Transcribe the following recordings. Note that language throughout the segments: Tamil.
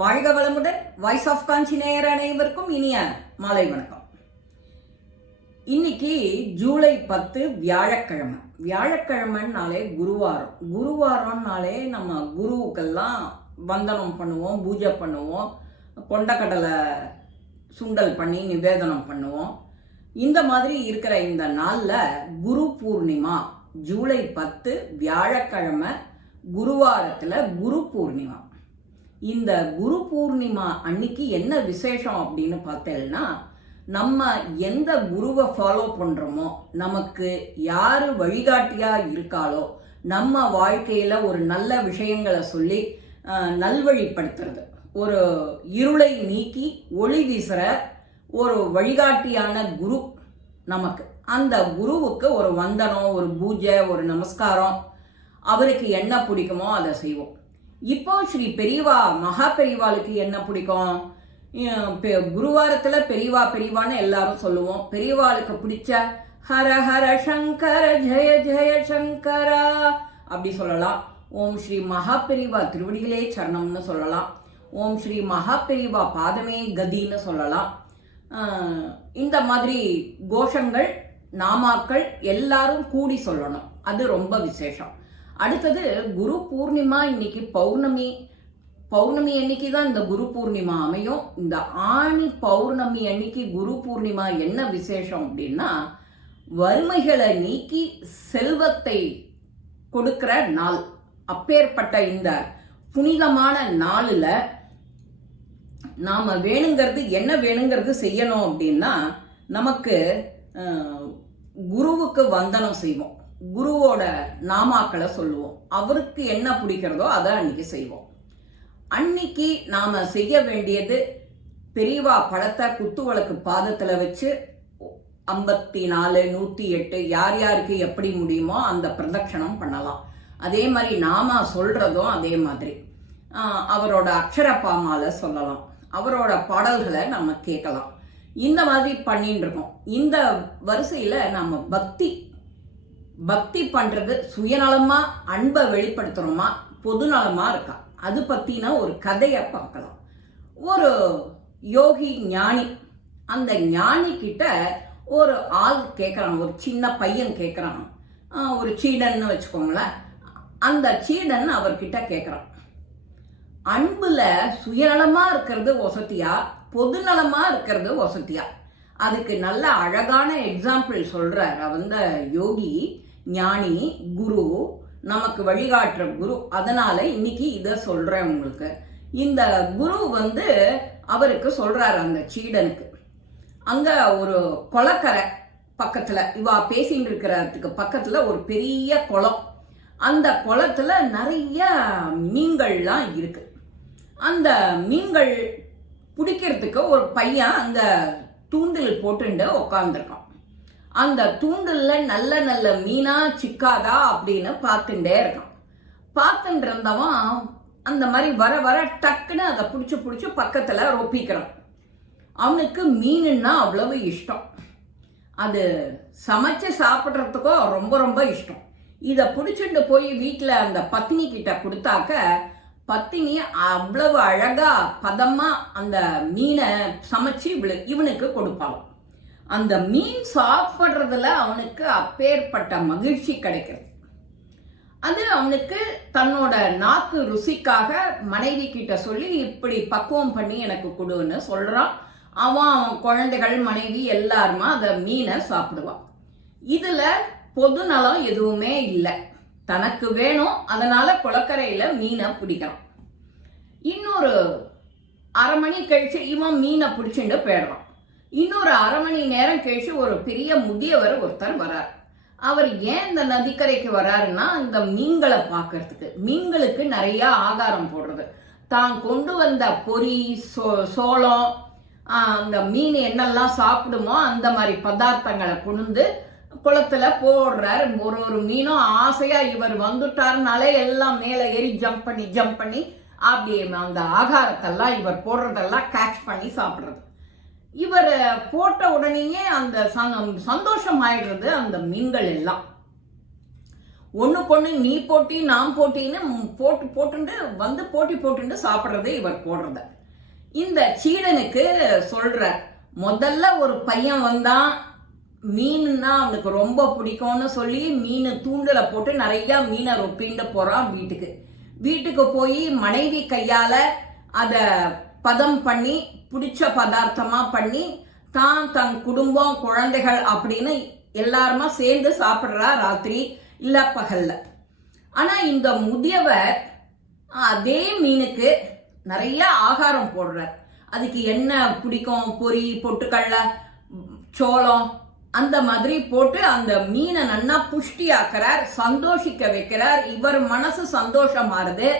வாழ்க வளமுடன் வாய்ஸ் ஆஃப் காஞ்சி நேயர் அனைவருக்கும் இனிய மாலை வணக்கம். இன்னைக்கு ஜூலை பத்து வியாழக்கிழமை. வியாழக்கிழமைனாலே குருவாரம். குருவாரம்னாலே நம்ம குருவுக்கெல்லாம் வந்தனம் பண்ணுவோம் பூஜை பண்ணுவோம் கொண்டக்கடலை சுண்டல் பண்ணி நிவேதனம் பண்ணுவோம். இந்த மாதிரி இருக்கிற இந்த நாளில் குரு பூர்ணிமா ஜூலை பத்து வியாழக்கிழமை குருவாரத்தில் குரு பூர்ணிமா. இந்த குரு பூர்ணிமா அன்னைக்கு என்ன விசேஷம் அப்படின்னு பார்த்தேன்னா நம்ம எந்த குருவை ஃபாலோ பண்ணுறோமோ நமக்கு யார் வழிகாட்டியாக இருக்காளோ நம்ம வாழ்க்கையில் ஒரு நல்ல விஷயங்களை சொல்லி நல்வழிப்படுத்துறது. ஒரு இருளை நீக்கி ஒளி வீசுகிற ஒரு வழிகாட்டியான குரு நமக்கு. அந்த குருவுக்கு ஒரு வந்தனம் ஒரு பூஜை ஒரு நமஸ்காரம் அவருக்கு என்ன பிடிக்குமோ அதை செய்வோம். இப்போ ஸ்ரீ பெரியவா மகா பெரியவாளுக்கு என்ன பிடிக்கும்? பெ- குருவாரத்துல பெரியவா பெரியவான்னு எல்லாரும் சொல்லுவோம். பெரியவாளுக்கு பிடிச்ச ஹர ஹர சங்கர ஜெய ஜெய சங்கரா அப்படி சொல்லலாம். ஓம் ஸ்ரீ மகா பெரியவா திருவடிகளே சரணம்னு சொல்லலாம். ஓம் ஸ்ரீ மகா பெரியவா பாதமே கதின்னு சொல்லலாம். இந்த மாதிரி கோஷங்கள் நாமாக்கள் எல்லாரும் கூடி சொல்லணும். அது ரொம்ப விசேஷம். அடுத்தது குரு பூர்ணிமா இன்னைக்கு பௌர்ணமி. பௌர்ணமி அன்னைக்கு தான் இந்த குரு பூர்ணிமா அமையும். இந்த ஆணி பௌர்ணமி அன்னைக்கு குரு பூர்ணிமா என்ன விசேஷம் அப்படின்னா வறுமைகளை நீக்கி செல்வத்தை கொடுக்கிற நாள். அப்பேற்பட்ட இந்த புனிதமான நாளில் நாம் வேணுங்கிறது என்ன வேணுங்கிறது செய்யணும் அப்படின்னா நமக்கு குருவுக்கு வந்தனம் செய்வோம். குருவோட நாமாக்களை சொல்லுவோம். அவருக்கு என்ன பிடிக்கிறதோ அதை அன்னைக்கு செய்வோம். அன்னைக்கு நாம் செய்ய வேண்டியது பெரியவா படத்தை குத்து விளக்கு பாதத்தில் வச்சு ஐம்பத்தி நாலு நூற்றி எட்டு யார் யாருக்கு எப்படி முடியுமோ அந்த பிரதட்சணம் பண்ணலாம். அதே மாதிரி நாம சொல்கிறதும் அதே மாதிரி. ஆஹ் அவரோட அக்ஷரப்பாமால சொல்லலாம். அவரோட பாடல்களை நம்ம கேட்கலாம். இந்த மாதிரி பண்ணிட்டு இருக்கோம். இந்த வரிசையில் நம்ம பக்தி பக்தி பண்ணுறது சுயநலமாக அன்பை வெளிப்படுத்துகிறோமா பொதுநலமாக இருக்கா? அது பற்றின ஒரு கதையை பார்க்கலாம். ஒரு யோகி ஞானி அந்த ஞானி கிட்ட ஒரு ஆள் கேட்குறான் ஒரு சின்ன பையன் கேட்குறான் ஒரு சீடன்னு வச்சுக்கோங்களேன். அந்த சீடன் அவர்கிட்ட கேட்குறான் அன்புல சுயநலமாக இருக்கிறது வசதியா பொதுநலமாக இருக்கிறது வசதியா? அதுக்கு நல்ல அழகான எக்ஸாம்பிள் சொல்கிறார் அந்த யோகி. ஞானி குரு நமக்கு வழிகாட்டுற குரு. அதனால இன்னைக்கு இதை சொல்றேன் உங்களுக்கு. இந்த குரு வந்து அவருக்கு சொல்றாரு அந்த சீடனுக்கு. அங்க ஒரு குளக்கரை பக்கத்துல இவா பேசிட்டு இருக்கிறதுக்கு பக்கத்துல ஒரு பெரிய குளம். அந்த குளத்துல நிறைய மீன்கள்லாம் இருக்கு. அந்த மீன்கள் பிடிக்கிறதுக்கு ஒரு பையன் அங்க தூண்டில் போட்டுண்டு உக்காந்துருக்கான். அந்த தூண்டில்ல நல்ல நல்ல மீனா சிக்காதா அப்படின்னு பார்த்துட்டே இருக்கான். பார்த்துட்டு இருந்தவன் அந்த மாதிரி வர வர டக்குன்னு அதை பிடிச்சி பிடிச்சி பக்கத்தில் ரொப்பிக்கிறான். அவனுக்கு மீனுன்னா அவ்வளவு இஷ்டம். அது சமைச்சு சாப்பிட்றதுக்கும் ரொம்ப ரொம்ப இஷ்டம். இதை பிடிச்சிட்டு போய் வீட்டில் அந்த பத்தினி கிட்ட கொடுத்தாக்க பத்தினி அவ்வளவு அழகாக பதமாக அந்த மீனை சமைச்சு இவனுக்கு கொடுப்பாளாம். அந்த மீன் சாப்பிட்றதுல அவனுக்கு அப்பேற்பட்ட மகிழ்ச்சி கிடைக்கிறது. அது அவனுக்கு தன்னோட நாக்கு ருசிக்காக மனைவி கிட்ட சொல்லி இப்படி பக்குவம் பண்ணி எனக்கு கொடுன்னு சொல்றான். அவன் அவன் குழந்தைகள் மனைவி எல்லாருமா அதை மீனை சாப்பிடுவான். இதுல பொது நலம் எதுவுமே இல்லை. தனக்கு வேணும் அதனால குளக்கரையில மீனை பிடிக்கிறான். இன்னொரு அரை மணி கழிச்சு இவன் மீனை பிடிச்சிட்டு போயிடுறான். இன்னொரு அரை மணி நேரம் கழிச்சு ஒரு பெரிய முதியவர் ஒருத்தர் வரார். அவர் ஏன் இந்த நதிக்கரைக்கு வராருன்னா இந்த மீன்களை பார்க்கறதுக்கு. மீன்களுக்கு நிறைய ஆகாரம் போடுறது. தான் கொண்டு வந்த பொரி சோ சோளம் அந்த மீன் என்னெல்லாம் சாப்பிடுமோ அந்த மாதிரி பதார்த்தங்களை கொண்டு குளத்துல போடுறாரு. ஒரு ஒரு மீனும் ஆசையா இவர் வந்துட்டாருனாலே எல்லாம் மேலே ஏறி ஜம்ப் பண்ணி ஜம்ப் பண்ணி அப்படியே அந்த ஆகாரத்தெல்லாம் இவர் போடுறதெல்லாம் கேட்ச் பண்ணி சாப்பிடுறது. இவர் போட்ட உடனேயே அந்த சந்தோஷம் ஆயிடுறது அந்த மீன்கள் எல்லாம். ஒண்ணுக்கொண்ணு நீ போட்டி நான் போட்டின்னு போட்டு போட்டுண்டு வந்து போட்டி போட்டுண்டு சாப்பிட்றதே இவர் போடுறத. இந்த சீடனுக்கு சொல்ற முதல்ல ஒரு பையன் வந்தான் மீனுன்னா அவனுக்கு ரொம்ப பிடிக்கும்னு சொல்லி மீன் தூண்டில போட்டு நிறைய மீனை ரொப்பிண்டு போறான் வீட்டுக்கு. வீட்டுக்கு போய் மனைவி கையால அதை பதம் பண்ணி பிடிச்ச பதார்த்தமாக பண்ணி தான் தன் குடும்பம் குழந்தைகள் அப்படின்னு எல்லாருமா சேர்ந்து சாப்பிட்றா ராத்திரி இல்லை பகல்ல. ஆனால் இந்த முதியவர் அதே மீனுக்கு நிறைய ஆகாரம் போடுறார். அதுக்கு என்ன பிடிக்கும் பொரி பொட்டுக்கடல சோளம் அந்த மாதிரி போட்டு அந்த மீனை நன்னா புஷ்டி ஆக்கிறார் சந்தோஷிக்க வைக்கிறார். இவர் மனசு சந்தோஷமாறுது.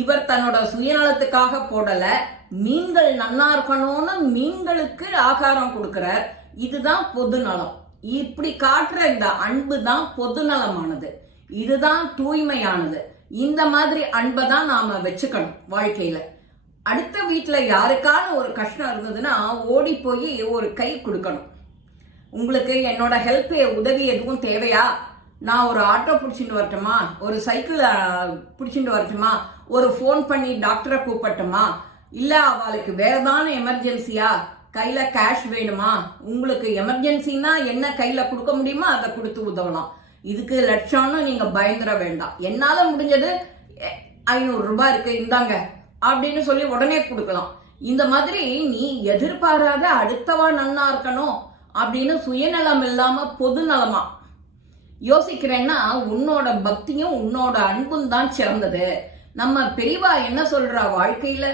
இவர் தன்னோட சுயநலத்துக்காக போடலை. மீன்கள் நல்லா இருக்கணும்னு மீன்களுக்கு ஆகாரம் கொடுக்கிறார். இதுதான் பொது நலம். இப்படி காட்டுற இந்த அன்பு தான் பொது நலமானது. இதுதான் தூய்மையானது. இந்த மாதிரி அன்பை தான் நாம வச்சுக்கணும் வாழ்க்கையில. அடுத்த வீட்டுல யாருக்கான ஒரு கஷ்டம் இருந்ததுன்னா ஓடி போய் ஒரு கை கொடுக்கணும். உங்களுக்கு என்னோட ஹெல்ப் உதவி எதுவும் தேவையா? நான் ஒரு ஆட்டோ பிடிச்சிட்டு வரட்டுமா? ஒரு சைக்கிள் பிடிச்சிட்டு வரட்டுமா? ஒரு ஃபோன் பண்ணி டாக்டரை கூப்பிட்டுமா இல்ல அவளுக்கு வேற எமர்ஜென்சியா கையில கேஷ் வேணுமா? உங்களுக்கு எமர்ஜென்சின்னா என்ன கையில கொடுக்க முடியுமோ அதை கொடுத்து உதவலாம். இதுக்கு லட்சம்னு நீங்க பயந்துட வேண்டாம். என்னால முடிஞ்சது எ- ஐநூறு ரூபாய் இருக்கு இந்தாங்க அப்படின்னு சொல்லி உடனே கொடுக்கலாம். இந்த மாதிரி நீ எதிர்பாராத அடுத்தவா நன்னா இருக்கணும் அப்படின்னு சுயநலம் இல்லாம பொது நலமா? யோசிக்கிறேன்னா உன்னோட பக்தியும் உன்னோட அன்பும் தான் சிறந்தது. நம்ம பெரியவா என்ன சொல்றா வாழ்க்கையில?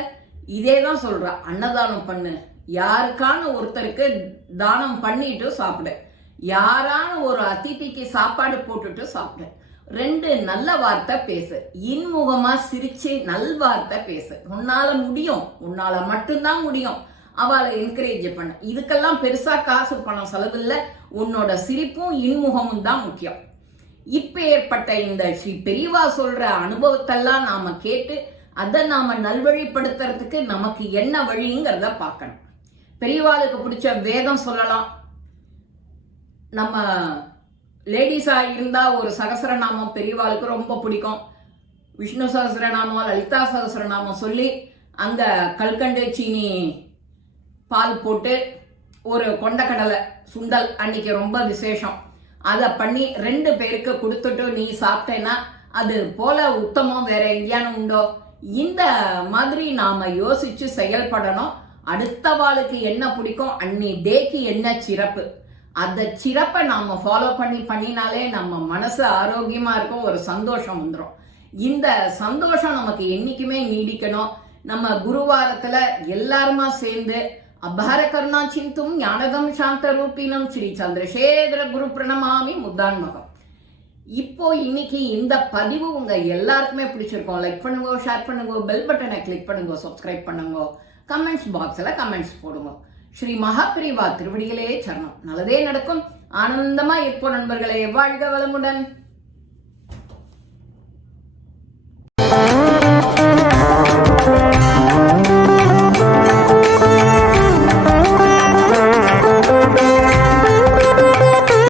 இதே தான் சொல்றா அன்னதானம் பண்ணு. யாருக்கான ஒருத்தருக்கு தானம் பண்ணிட்டு சாப்பிடு. யாரான ஒரு அதிதிக்கு சாப்பாடு போட்டுட்டு சாப்பிடு. ரெண்டு நல்ல வார்த்தை பேசு. இன்முகமா சிரிச்சு நல் வார்த்தை பேசு. உன்னால முடியும். உன்னால மட்டும்தான் முடியும். அவளை என்கரேஜ் பண்ண. இதுக்கெல்லாம் பெருசா காசு பணம் செலவில்ல. உன்னோட சிரிப்பும் இன்முகமும் தான் முக்கியம். இப்ப ஏற்பட்ட இந்த ஸ்ரீ பெரியவா சொல்ற அனுபவத்தெல்லாம் நாம கேட்டு அதை நாம நல்வழிப்படுத்துறதுக்கு நமக்கு என்ன வழிங்கிறத பார்க்கணும். பெரியவாளுக்கு பிடிச்ச வேதம் சொல்லலாம். நம்ம லேடிஸா இருந்தா ஒரு சகசரநாமம் பெரியவாளுக்கு ரொம்ப பிடிக்கும். விஷ்ணு சகசரநாமம் லலிதா சகசரநாமம் சொல்லி அந்த கல்கண்டு சீனி பால் போட்டு ஒரு கொண்டக்கடலை சுண்டல் அன்னைக்கு ரொம்ப விசேஷம். அதை பண்ணி ரெண்டு பேருக்கு கொடுத்துட்டு நீ சாப்பிட்டேன்னா அது போல உத்தமம் வேற எங்கேயானு உண்டோ? இந்த மாதிரி நாம யோசிச்சு செயல்படணும். அடுத்த வாளுக்கு என்ன பிடிக்கும்? அன்னி டேக்கு என்ன சிறப்பு? அந்த சிறப்பை நாம ஃபாலோ பண்ணி பண்ணினாலே நம்ம மனசு ஆரோக்கியமா இருக்கும் ஒரு சந்தோஷம் வந்துடும் இந்த சந்தோஷம் நமக்கு என்னைக்குமே நீடிக்கணும். நம்ம குருவாரத்துல எல்லாருமா சேர்ந்து அபார கருணா சிந்தும் ஞானகம் சாந்த ரூபினம் ஸ்ரீ சந்திரசேகர குரு பிரணமாமி முத்தான்மகம். இப்போ இன்னைக்கு இந்த பதிவு உங்க எல்லாருக்குமே பிடிச்சிருக்கோம். லைக் பண்ணுங்க ஷேர் பண்ணுங்க பெல் பட்டனை கிளிக் பண்ணுங்க சப்ஸ்கிரைப் பண்ணுங்க. கமெண்ட்ஸ் பாக்ஸ்ல கமெண்ட்ஸ் போடுங்க. ஸ்ரீ மகாபிரிவா திருவடிகளே சரணம். நல்லதே நடக்கும். ஆனந்தமா இருப்போம் நண்பர்களே. வாழ்க வளமுடன்.